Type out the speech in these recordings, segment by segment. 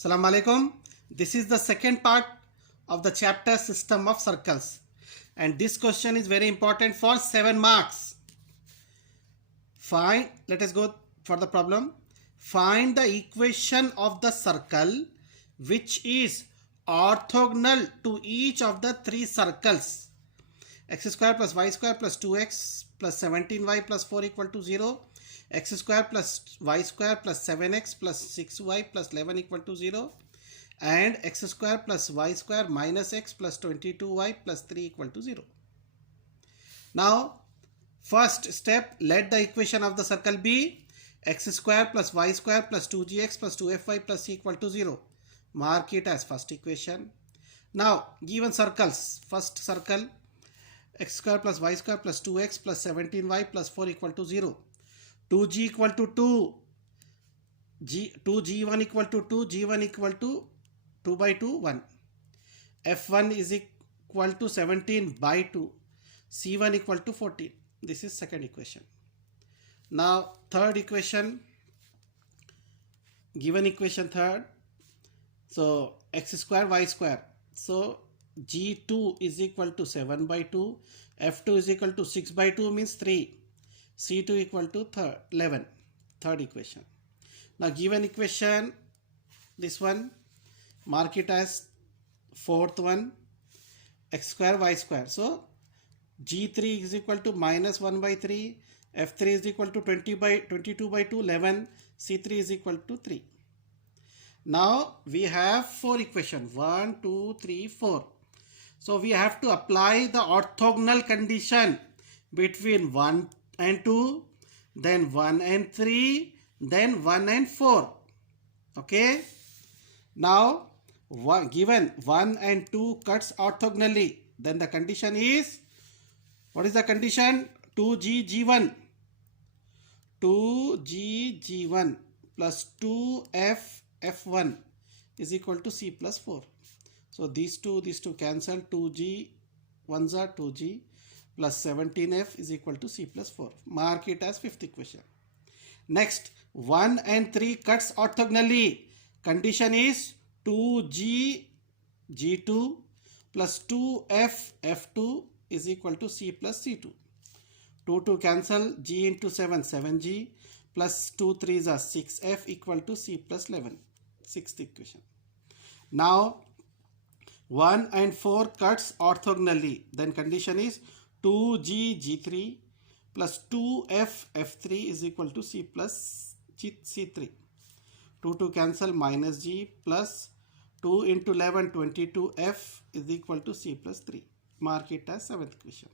Assalamu alaikum. This is the second part of the chapter System of Circles, and this question is very important for 7 marks. Let us go for the problem. Find the equation of the circle which is orthogonal to each of the three circles. X square plus y square plus 2x plus 17y plus 4 equal to 0. X square plus y square plus 7x plus 6y plus 11 equal to 0. And x square plus y square minus x plus 22y plus 3 equal to 0. Now, first step, let the equation of the circle be x square plus y square plus 2gx plus 2fy plus c equal to 0. Mark it as first equation. Now, given circles, first circle, x square plus y square plus 2x plus 17y plus 4 equal to 0. 2g equal to 2, 2g1 equal to 2, g1 equal to 2 by 2, 1. f1 is equal to 17 by 2, c1 equal to 14. This is second equation. Now third equation, given equation third, so x square y square, so g2 is equal to 7 by 2, f2 is equal to 6 by 2 means 3, c2 equal to 11, third equation. Now given equation, this one, mark it as fourth one, x square y square, so g3 is equal to minus 1 by 3, f3 is equal to 22 by 2, 11, c3 is equal to 3. Now we have four equations, 1, 2, 3, 4. So we have to apply the orthogonal condition between 1 and 2, then 1 and 3, then 1 and 4. Okay. Now given 1 and 2 cuts orthogonally, then the condition is, what is the condition? 2g(g1) 2g(g1) plus 2f(f1) is equal to c plus 4. So these two cancel, 2g 1s are 2g plus 17f is equal to c plus 4. Mark it as fifth equation. Next, 1 and 3 cuts orthogonally. Condition is 2g g2 plus 2f f2 is equal to c plus c2. 2 cancel, g into 7, 7g plus 2 3s are 6f equal to c plus 11. Sixth equation. Now 1 and 4 cuts orthogonally. Then condition is 2g g3 plus 2f f3 is equal to c plus c3. 2 cancel, minus g plus 2 into 11, 22f is equal to c plus 3. Mark it as seventh equation.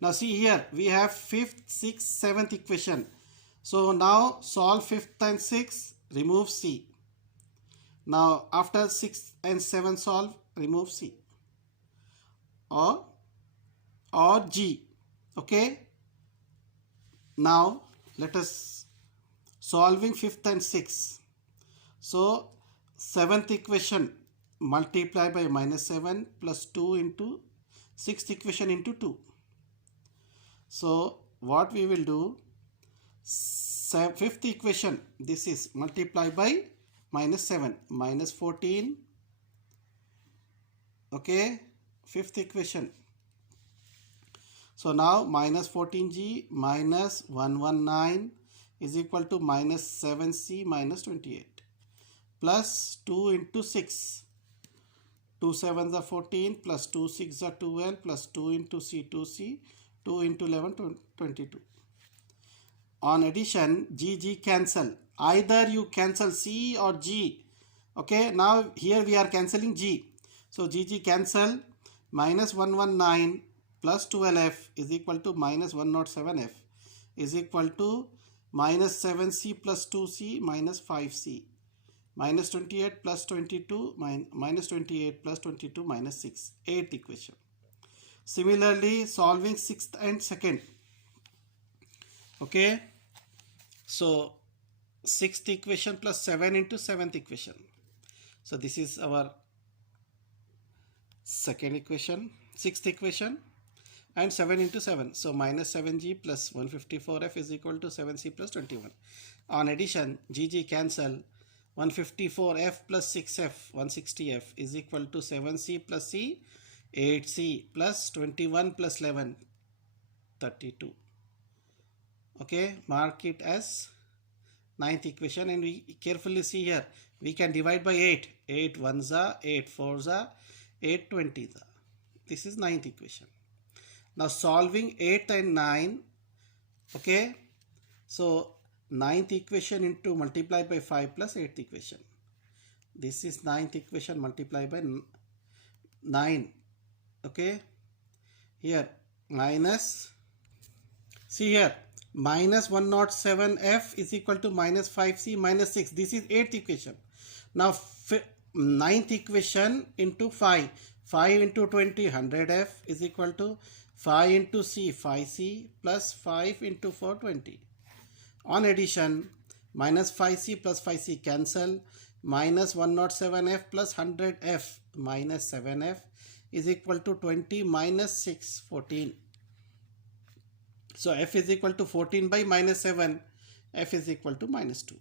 Now see here, we have fifth, sixth, seventh equation. So now solve fifth and sixth, remove c. Now after 6 and 7 solve, remove c or g. Okay. Now let us solving fifth and sixth. So seventh equation multiply by minus 7 plus 2 into sixth equation into 2. So what we will do, fifth equation, this is multiply by minus 7, minus 14. Okay, fifth equation. So now minus 14g minus 119 is equal to minus 7c minus 28 plus 2 into 6. 2 7s are 14 plus 2 6s are 12 plus 2 into c 2c, 2 into 11 22. On addition, g cancel. Either you cancel c or g. Okay, now here we are cancelling g. So g cancel, minus 119 plus 12f is equal to minus 107f is equal to minus 7c plus 2c minus 5c. Minus 28 plus 22 minus 28 plus 22 minus 6. Eighth equation. Similarly, solving sixth and second. Okay. So sixth equation plus 7 into seventh equation. So this is our second equation, sixth equation, and 7 into 7. So minus 7g plus 154f is equal to 7c plus 21. On addition, g cancel, 154f plus 6f 160f is equal to 7c plus c 8c plus 21 plus 11 32. Okay, mark it as ninth equation, and we carefully see here we can divide by 8. 8 ones are 8 fours are 8 20s are. This is ninth equation. Now solving 8 and 9. Okay, so ninth equation into multiply by 5 plus 8th equation. This is ninth equation multiplied by 9. Okay, here minus, see here, minus 107f is equal to minus 5c minus 6. This is 8th equation. Now ninth equation into 5. 5 into 20 100f is equal to 5 into c 5c plus 5 into 4 20. On addition, minus 5c plus 5c cancel, minus 107f plus 100f minus 7f is equal to 20 minus 6 14. So f is equal to 14 by minus 7, f is equal to minus 2.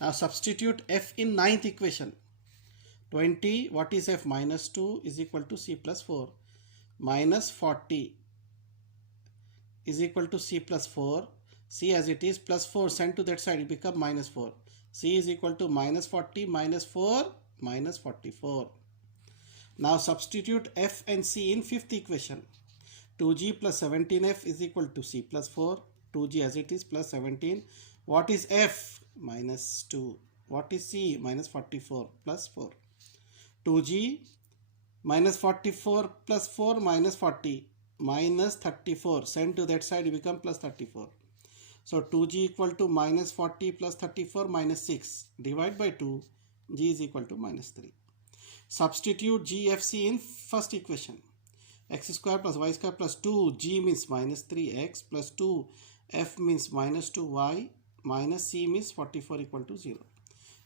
Now substitute f in ninth equation. 20, what is f? Minus 2 is equal to c plus 4. Minus 40 is equal to c plus 4. C as it is, plus 4 sent to that side, it become minus 4. C is equal to minus 40 minus 4 minus 44. Now substitute f and c in fifth equation. 2g plus 17f is equal to c plus 4. 2g as it is plus 17. What is f? Minus 2. What is c? Minus 44 plus 4. 2g minus 44 plus 4 minus 40 minus 34. Send to that side, it become plus 34. So 2g equal to minus 40 plus 34 minus 6. Divide by 2. G is equal to minus 3. Substitute GFC in first equation. X square plus y square plus 2g means minus 3x plus 2f means minus 2y minus c means 44 equal to 0.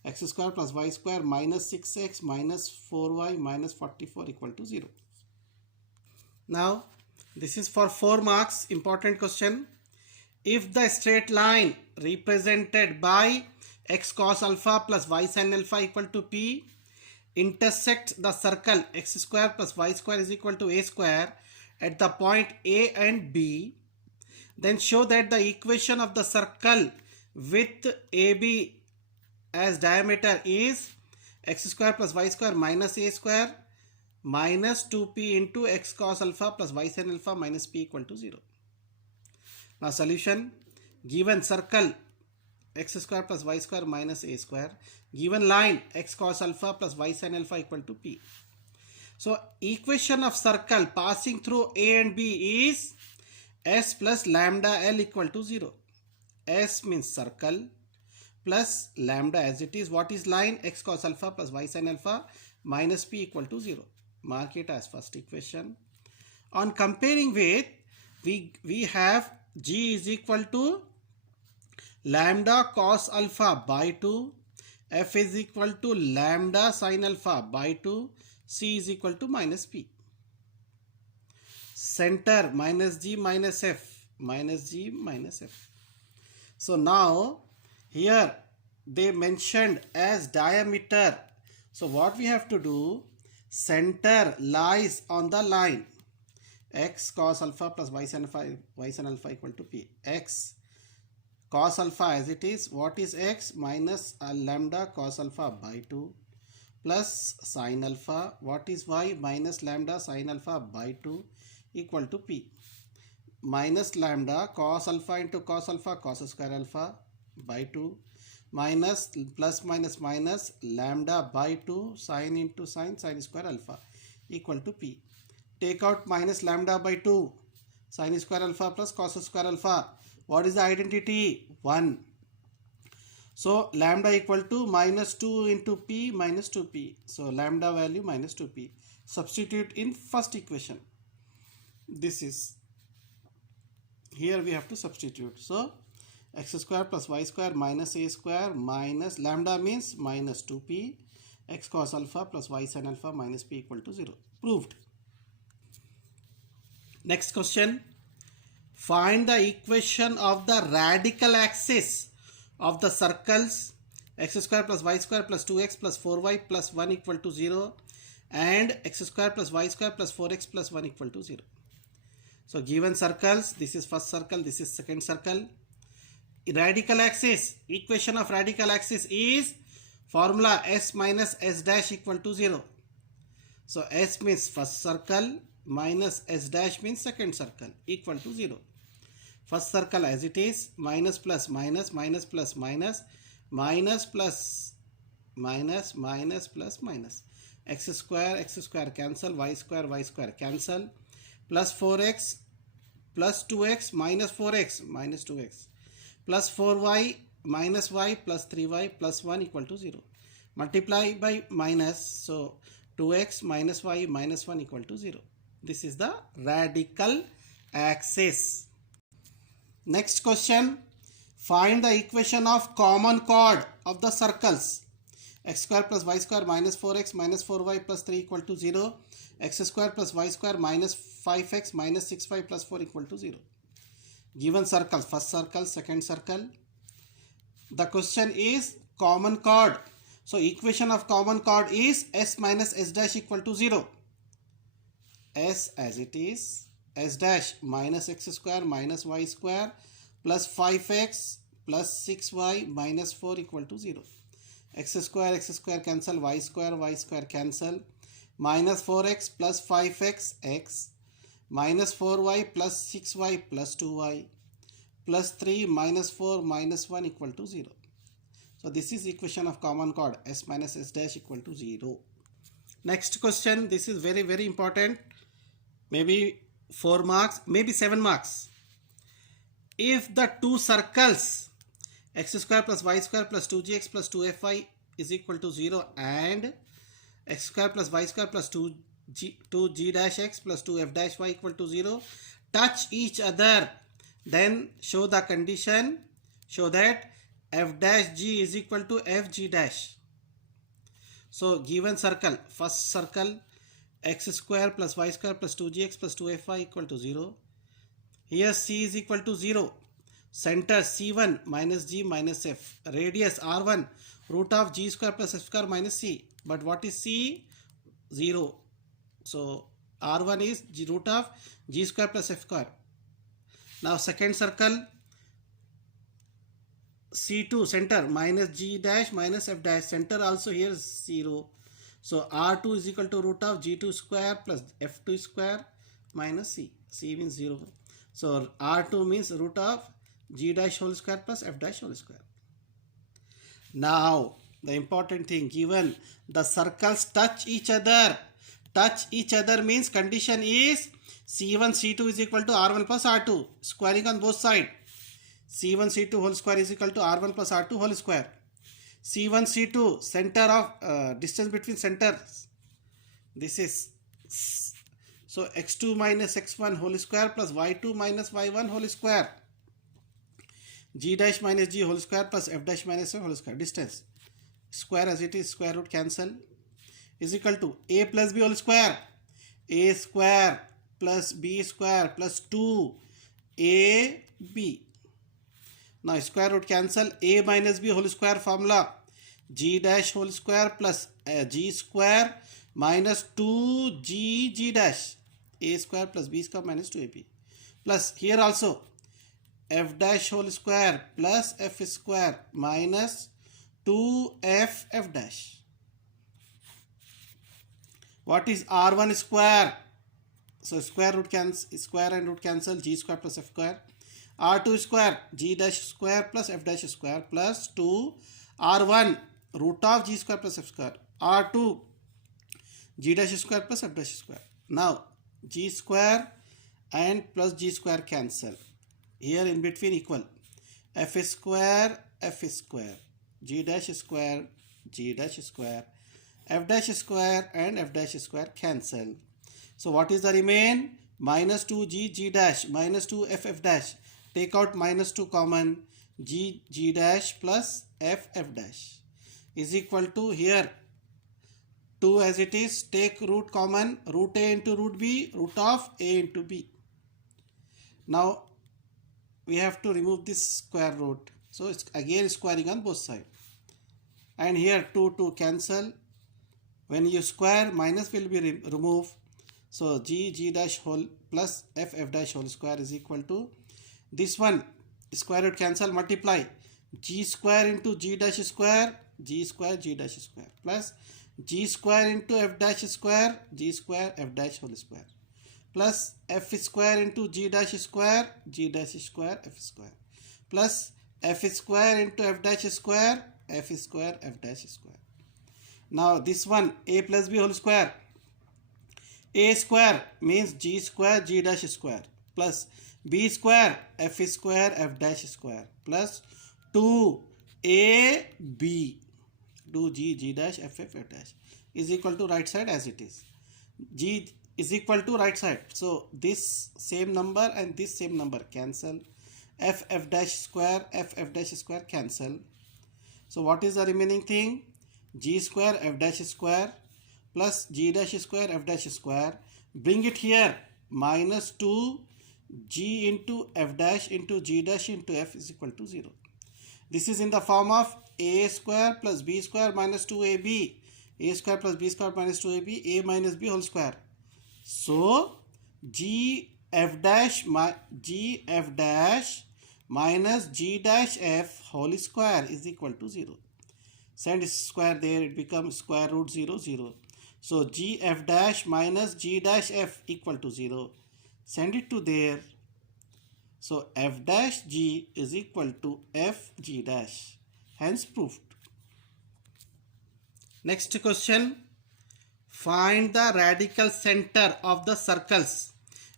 X square plus y square minus 6x minus 4y minus 44 equal to 0. Now this is for 4 marks. Important question. If the straight line represented by x cos alpha plus y sin alpha equal to p intersects the circle x square plus y square is equal to a square at the point A and B, then show that the equation of the circle with AB as diameter is x square plus y square minus a square minus 2p into x cos alpha plus y sin alpha minus p equal to 0. Now solution, given circle x square plus y square minus a square, given line x cos alpha plus y sin alpha equal to p. So equation of circle passing through A and B is s plus lambda L equal to 0. S means circle plus lambda as it is. What is line? X cos alpha plus y sin alpha minus p equal to 0. Mark it as first equation. On comparing with, we have G is equal to lambda cos alpha by 2, F is equal to lambda sin alpha by 2, C is equal to minus P. Center minus G minus F, minus G minus F. So now here they mentioned as diameter. So what we have to do, center lies on the line x cos alpha plus y sin alpha equal to P. X cos alpha as it is, what is x? Minus lambda cos alpha by 2 plus sin alpha, what is y? Minus lambda sin alpha by 2 equal to P. Minus lambda cos alpha into cos alpha cos square alpha by 2 minus plus minus minus lambda by 2 sin into sin square alpha equal to P. Take out minus lambda by 2 sin square alpha plus cos square alpha. What is the identity? 1. So lambda equal to minus 2 into P minus 2P. So lambda value minus 2P. Substitute in first equation. This is, here we have to substitute. So x square plus y square minus a square minus lambda means minus 2P, x cos alpha plus y sin alpha minus P equal to 0. Proved. Next question. Find the equation of the radical axis of the circles x square plus y square plus 2x plus 4y plus 1 equal to 0, and x square plus y square plus 4x plus 1 equal to 0. So given circles, this is first circle, this is second circle. Radical axis, equation of radical axis is formula s minus s dash equal to 0. So s means first circle minus s dash means second circle equal to 0. First circle as it is, minus plus minus, minus plus minus, minus plus minus, minus plus minus. X square cancel, y square cancel, plus 4x plus 2x minus 4x minus 2x plus 4y minus y plus 3y plus 1 equal to 0. Multiply by minus, so 2x minus y minus 1 equal to 0. This is the radical axis. Next question, find the equation of common chord of the circles. X square plus y square minus 4x minus 4y plus 3 equal to 0. X square plus y square minus 5x minus 6y plus 4 equal to 0. Given circles, first circle, second circle. The question is common chord. So equation of common chord is s minus s dash equal to 0. S as it is, s dash minus x square minus y square plus 5x plus 6y minus 4 equal to 0. X square cancel, y square cancel, minus 4x plus 5x x minus 4y plus 6y plus 2y plus 3 minus 4 minus 1 equal to 0. So this is equation of common chord, s minus s dash equal to 0. Next question, this is very very important, maybe 4 marks, maybe 7 marks. If the two circles x square plus y square plus 2gx plus 2fy is equal to 0 and x square plus y square plus 2g dash x plus 2f dash y equal to 0 touch each other, then show the condition, show that f dash g is equal to f g dash. So given circle, first circle, x square plus y square plus 2gx plus 2fy equal to 0. Here c is equal to 0. Center c1 minus g minus f. Radius r1 root of g square plus f square minus c. But what is c? 0. So r1 is root of g square plus f square. Now second circle, c2 center minus g dash minus f dash. Center also here is 0. So r2 is equal to root of g2 square plus f2 square minus c. C means 0. So r2 means root of g dash whole square plus f dash whole square. Now the important thing, given the circles touch each other. Touch each other means condition is c1 c2 is equal to r1 plus r2, squaring on both sides. c1 c2 whole square is equal to r1 plus r2 whole square. c1 c2 center of distance between centers, this is, so x2 minus x1 whole square plus y2 minus y1 whole square, g dash minus g whole square plus f dash minus f whole square. Distance square as it is, square root cancel, is equal to a plus b whole square, a square plus b square plus 2ab. Now square root cancel, a minus b whole square formula, g dash whole square plus g square minus 2g dash, a square plus b square minus 2ab, plus here also f dash whole square plus f square minus 2f f dash. What is r1 square? So square root cancel, square and root cancel, g square plus f square. r2 square, g dash square plus f dash square plus 2 r1 root of g square plus f square, r2 g dash square plus f dash square. Now g square and plus g square cancel, here in between equal, f square, g dash square, g dash square, f dash square and f dash square cancel. So what is the remain? Minus 2g dash minus 2f dash. Take out minus 2 common, g dash plus f dash is equal to, here 2 as it is, take root common, root a into root b, root of a into b. Now we have to remove this square root, so it's again squaring on both sides. and here 2 cancel. When you square, minus will be removed. So g dash whole plus f dash whole square is equal to this one. Square root cancel, multiply g square into g dash square, g square g dash square, plus g square into f dash square, g square f dash whole square, plus f square into g dash square, g dash square f square, plus f square into f dash square, f square f dash square. Now this one, a plus b whole square. A square means g square g dash square, plus b square f square f dash square, plus 2ab 2g dash f dash is equal to right side as it is. G is equal to right side. So this same number and this same number cancel. F dash square cancel. So what is the remaining thing? G square f dash square plus g dash square f dash square. Bring it here. Minus 2 g into f dash into g dash into f is equal to 0. This is in the form of a square plus b square minus 2ab. A square plus b square minus 2ab. A minus b whole square. So g f dash minus g dash f whole square is equal to 0. Send square there, it becomes square root 0 0. So g f dash minus g dash f equal to 0. Send it to there. So f dash g is equal to f g dash. Hence proved. Next question. Find the radical center of the circles.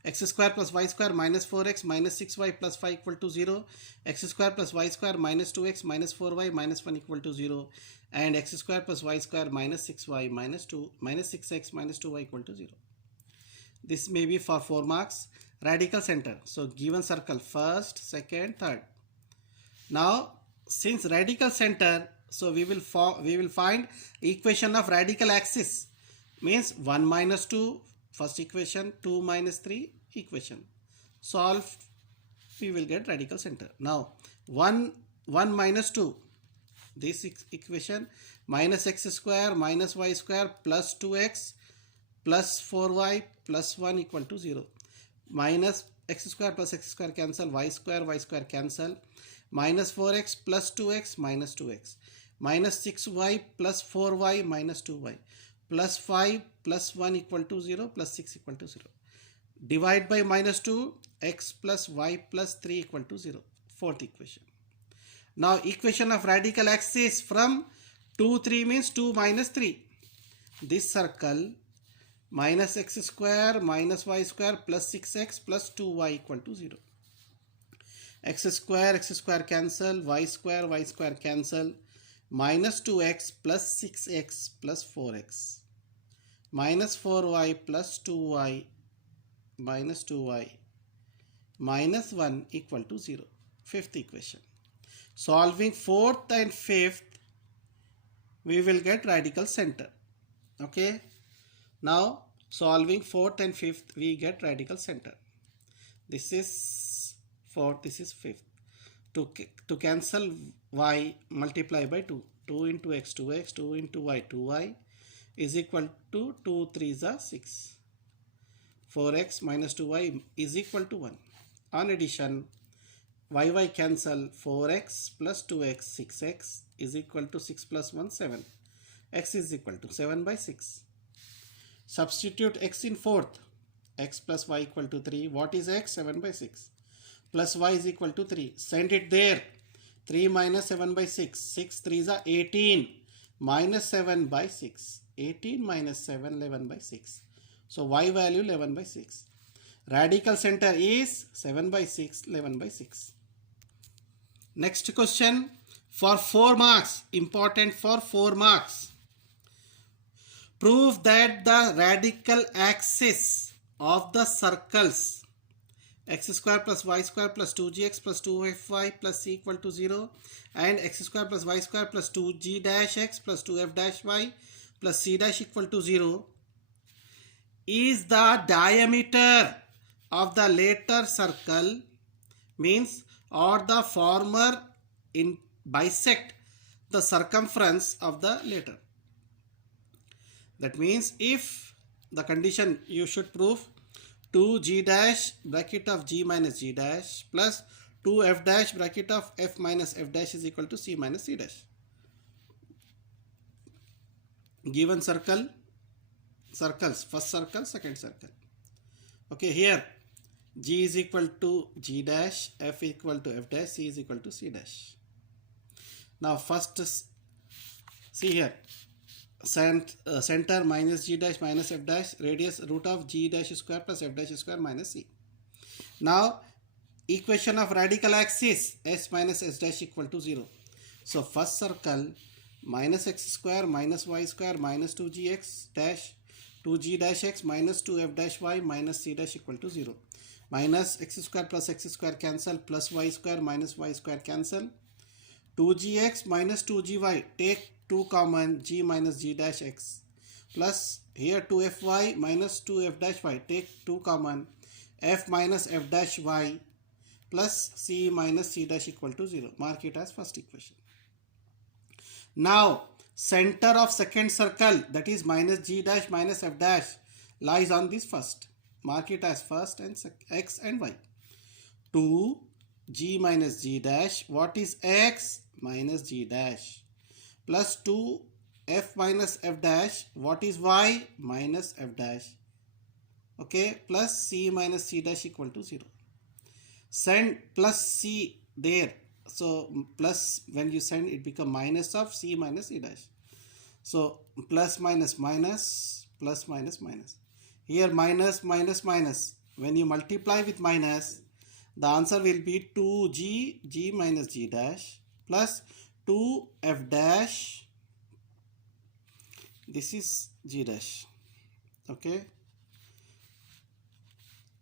X square plus y square minus 4x minus 6y plus 5 equal to 0. X square plus y square minus 2x minus 4y minus 1 equal to 0. And x square plus y square minus 6y minus 6x minus 2y equal to 0. This may be for 4 marks. Radical center. So given circle first, second, third. Now since radical center, so we will find equation of radical axis. Means 1 minus 2 first equation, 2 minus 3 equation. Solve, we will get radical center. Now 1 minus 2, this equation, minus x square minus y square plus 2x plus 4y plus 1 equal to 0. Minus x square plus x square cancel, y square cancel, minus 4x plus 2x minus 2x, minus 6y plus 4y minus 2y, plus 5 plus 1 equal to 0 plus 6 equal to 0. Divide by minus 2, x plus y plus 3 equal to 0. Fourth equation. Now equation of radical axis from 2, 3 means 2 minus 3. This circle minus x square minus y square plus 6x plus 2y equal to 0. X square cancel, y square cancel, minus 2x plus 6x plus 4x, minus 4y plus 2y minus 2y, minus 1 equal to 0. Fifth equation. Solving fourth and fifth, we will get radical center. Okay. Now solving fourth and fifth, we get radical center. This is fourth, this is fifth. To cancel y, multiply by 2. 2 into x 2x, 2 into y 2y is equal to 2 3s are 6. 4x minus 2y is equal to 1. On addition, y cancel, 4x plus 2x 6x is equal to 6 plus 1 7. X is equal to 7 by 6. Substitute x in fourth. X plus y equal to 3. What is x? 7 by 6. Plus y is equal to 3. Send it there. 3 minus 7 by 6. 6 3s are 18. Minus 7 by 6. 18 minus 7, 11 by 6. So y value 11 by 6. Radical center is 7 by 6, 11 by 6. Next question for 4 marks. Important for 4 marks. Prove that the radical axis of the circles x square plus y square plus 2gx plus 2fy plus c equal to 0 and x square plus y square plus 2g dash x plus 2f dash y plus c dash equal to 0 is the diameter of the later circle, means or the former bisect the circumference of the letter. That means if the condition you should prove 2g dash bracket of g minus g dash plus 2f dash bracket of f minus f dash is equal to c minus c dash. Given circles, first circle, second circle. Okay, here g is equal to g dash, f equal to f dash, c is equal to c dash. Now first see here, center minus g dash minus f dash, radius root of g dash square plus f dash square minus c. Now equation of radical axis s minus s dash equal to 0. So first circle minus x square minus y square minus 2gx dash 2g dash x minus 2f dash y minus c dash equal to 0. Minus x square plus x square cancel, plus y square minus y square cancel. 2gx minus 2gy, take 2 common, g minus g dash x, plus here 2fy minus 2f dash y, take 2 common, f minus f dash y, plus c minus c dash equal to 0. Mark it as first equation. Now center of second circle, that is minus g dash minus f dash, lies on this first. Mark it as first and x and y. 2 g minus g dash, what is x? Minus g dash, plus 2 f minus f dash, what is y? Minus f dash. Okay, plus c minus c dash equal to 0. Send plus c there, so plus, when you send it become minus of c minus c dash. So plus minus minus, plus minus minus. Here minus minus minus, when you multiply with minus, the answer will be 2g g minus g dash plus 2f dash, this is g dash. Okay,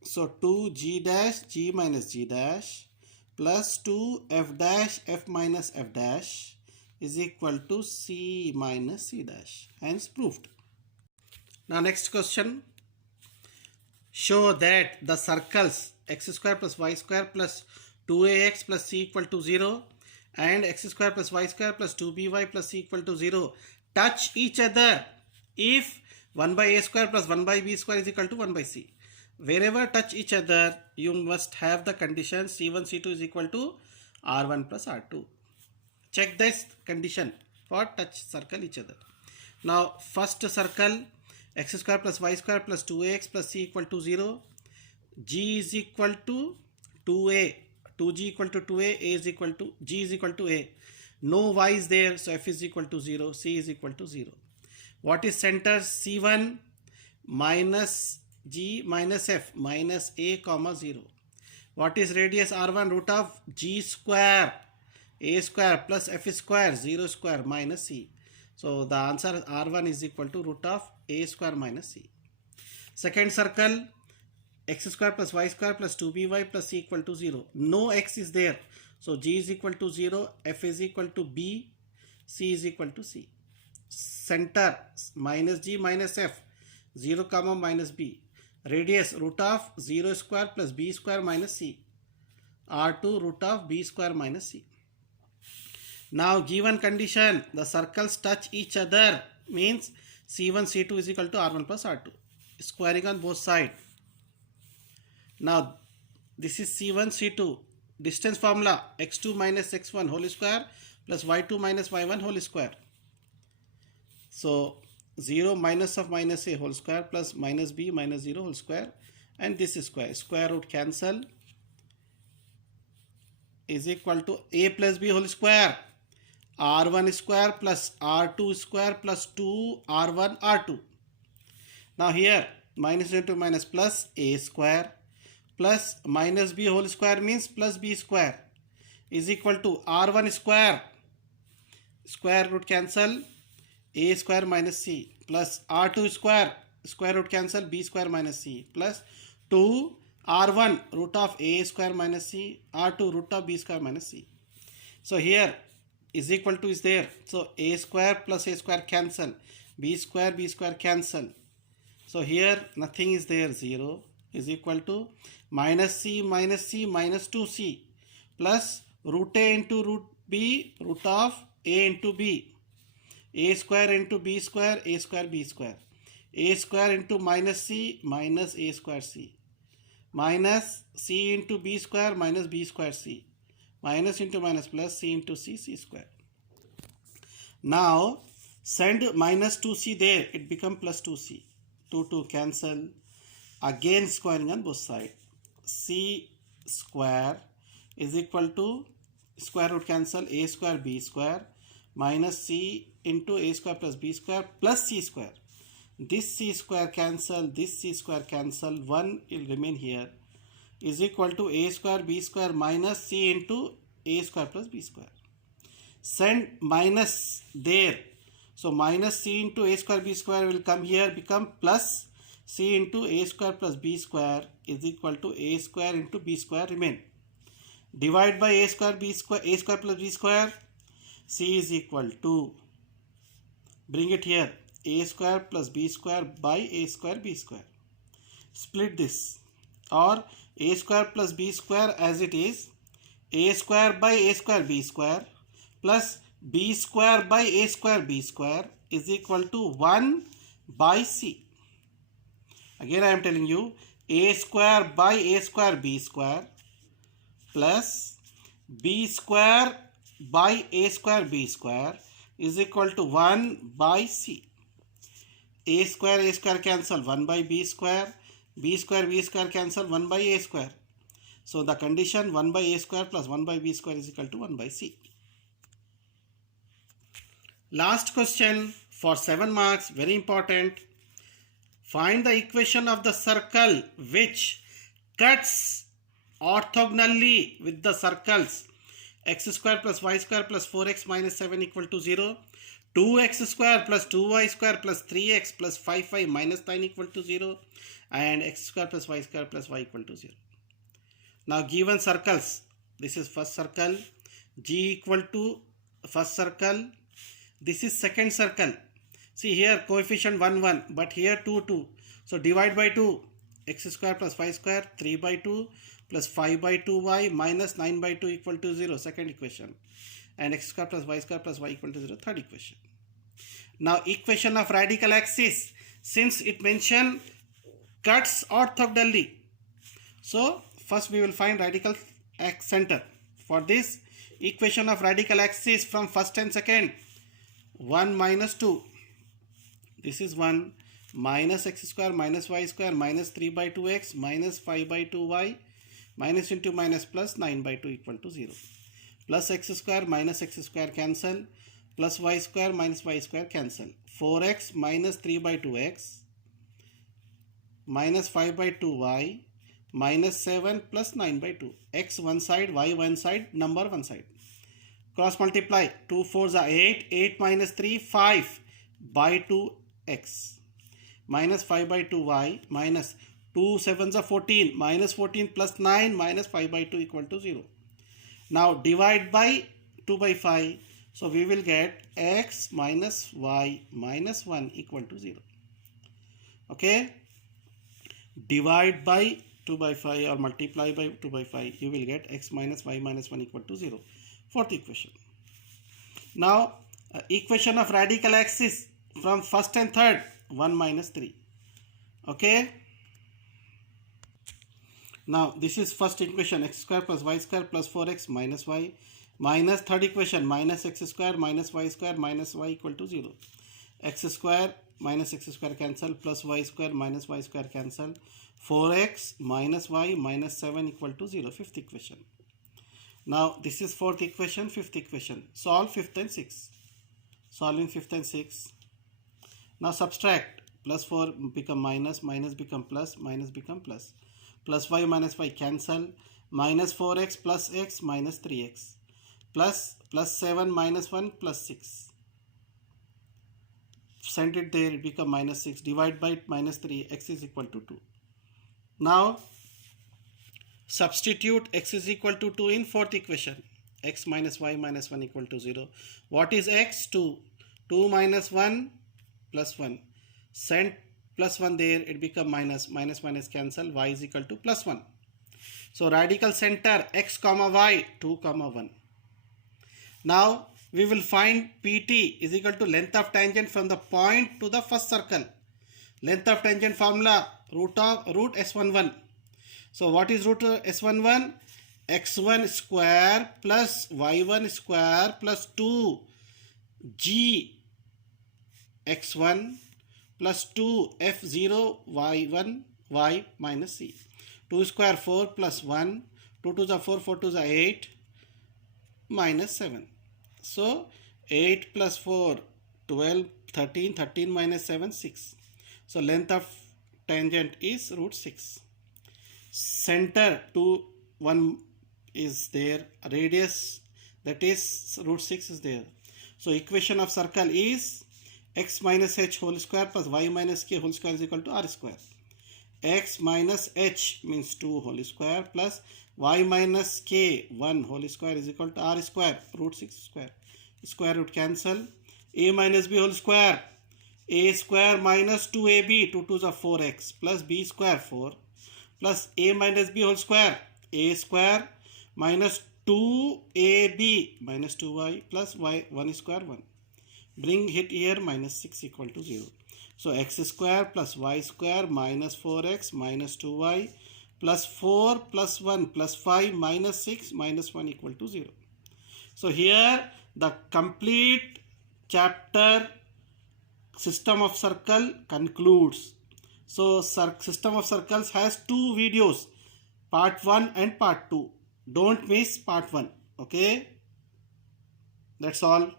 so 2g dash g minus g dash plus 2f dash f minus f dash is equal to c minus c dash. Hence proved. Now next question. Show that the circles x square plus y square plus 2ax plus c equal to 0 and x square plus y square plus 2by plus c equal to 0 touch each other if 1 by a square plus 1 by b square is equal to 1 by c. Wherever touch each other, you must have the condition c1 c2 is equal to r1 plus r2. Check this condition for touch circle each other. Now first circle x square plus y square plus 2ax plus c equal to 0, g is equal to 2a, 2g equal to 2a, a is equal to, g is equal to a. No y is there, so f is equal to 0, c is equal to 0. What is center? c1 minus g minus f minus a comma 0. What is radius? r1 root of g square a square plus f square 0 square minus c. So the answer r1 is equal to root of a square minus c. Second circle x square plus y square plus 2by plus c equal to 0. No x is there. So g is equal to 0, f is equal to b, c is equal to c. Center minus g minus f 0 comma minus b. Radius root of 0 square plus b square minus c. r2 root of b square minus c. Now given condition, the circles touch each other, means c1 c2 is equal to r1 plus r2. Squaring on both sides. Now this is c1 c2. Distance formula x2 minus x1 whole square plus y2 minus y1 whole square. So 0 minus of minus a whole square plus minus b minus 0 whole square, and this is square root cancel is equal to a plus b whole square, r1 square plus r2 square plus 2 r1 r2. Now here minus into minus plus a square plus minus b whole square means plus b square is equal to r1 square, square root cancel a square minus c plus r2 square root cancel b square minus c plus 2 r1 root of a square minus c, r2 root of b square minus c. So here is equal to is there. So a square plus a square cancel, b square cancel. So here nothing is there, 0 is equal to minus c minus 2c plus root a into root b root of a into b, a square into b square, a square b square, a square into minus c minus a square c, minus c into b square minus b square c, minus into minus plus c into c, c square. Now send minus 2c there, it become plus 2c. 2 cancel. Again squaring on both sides. C square is equal to square root cancel a square b square minus c into a square plus b square plus c square. This c square cancel, this c square cancel, 1 will remain here, is equal to a square b square minus c into a square plus b square. Send minus there. So minus c into a square b square will come here, become plus c into a square plus b square is equal to a square into b square remain. Divide by a square b square, a square plus b square, c is equal to, bring it here, a square plus b square by a square b square. Split this, or a square plus b square as it is, a square by a square b square plus b square by a square b square is equal to 1 by c. Again I am telling you, a square by a square b square plus b square by a square b square is equal to 1 by c. A square cancel, 1 by b square cancel, 1 by a square. So the condition 1 by a square plus 1 by b square is equal to 1 by c. Last question for 7 marks, very important. Find the equation of the circle which cuts orthogonally with the circles x square plus y square plus 4x minus 7 equal to 0, 2x square plus 2y square plus 3x plus 5y minus 9 equal to 0, and x square plus y square plus y equal to 0. Now given circles, this is first circle, G equal to first circle, this is second circle. See here coefficient 1 1, but here 2 2. So divide by 2, x square plus y square, 3 by 2 plus 5 by 2y minus 9 by 2 equal to 0, second equation, and x square plus y square plus y equal to 0, third equation. Now equation of radical axis, since it mentioned cuts orthogonally, so first we will find radical center. For this, equation of radical axis from first and second, 1 minus 2, this is 1, minus x square minus y square minus 3 by 2x minus 5 by 2y minus into minus plus 9 by 2 equal to 0, plus x square minus x square cancel, plus y square minus y square cancel, 4x minus 3 by 2x minus 5 by 2y minus 7 plus 9 by 2, x one side, y one side, number one side. Cross multiply, 2 4s are 8, 8 minus 3, 5 by 2x minus 5 by 2y minus 2 7s are 14, minus 14 plus 9 minus 5 by 2 equal to 0. Now divide by 2 by 5, so we will get x minus y minus 1 equal to 0. Okay, divide by 2 by 5 or multiply by 2 by 5, you will get x minus y minus 1 equal to 0, fourth equation. Now equation of radical axis from first and third, 1 minus 3. Okay, now this is first equation, x square plus y square plus 4x minus y, minus third equation, minus x square minus y square minus y equal to 0, x square minus x square cancel, plus y square minus y square cancel, 4x minus y minus 7 equal to 0, fifth equation. Now this is fourth equation, fifth equation. Solve fifth and sixth. Solving fifth and sixth. Now subtract, plus 4 become minus, minus become plus, minus become plus, plus y minus y cancel, minus 4x plus x minus 3x, plus 7 minus 1 plus 6. Send it there, it become minus 6, divide by minus 3, x is equal to 2. Now substitute x is equal to 2 in fourth equation, x minus y minus 1 equal to 0. What is x? 2. 2 minus 1 plus 1. Send plus 1 there, it become minus, minus minus cancel, y is equal to plus 1. So radical center x comma y, 2 comma 1. Now we will find PT is equal to length of tangent from the point to the first circle. Length of tangent formula root S11. So what is root S11? X1 square plus Y1 square plus 2G X1 plus 2 F0 Y1 Y minus C. 2 square 4 plus 1. 2 to the 4, 4 to the 8 minus 7. So 8 plus 4, 12, 13, 13 minus 7, 6. So length of tangent is root 6. Center to 1 is there. Radius, that is root 6 is there. So equation of circle is x minus h whole square plus y minus k whole square is equal to r square. X minus h means 2 whole square plus y minus k 1 whole square is equal to r square root 6 square. Square root cancel. A minus b whole square. A square minus 2ab, 2 to the 4x plus b square 4 plus a minus b whole square. A square minus 2ab minus 2y plus y 1 square 1. Bring it here minus 6 equal to 0. So x square plus y square minus 4x minus 2y plus 4 plus 1 plus 5 minus 6 minus 1 equal to 0. So here the complete chapter system of circle concludes. So system of circles has 2 videos, part 1 and part 2. Don't miss part 1. Okay, that's all.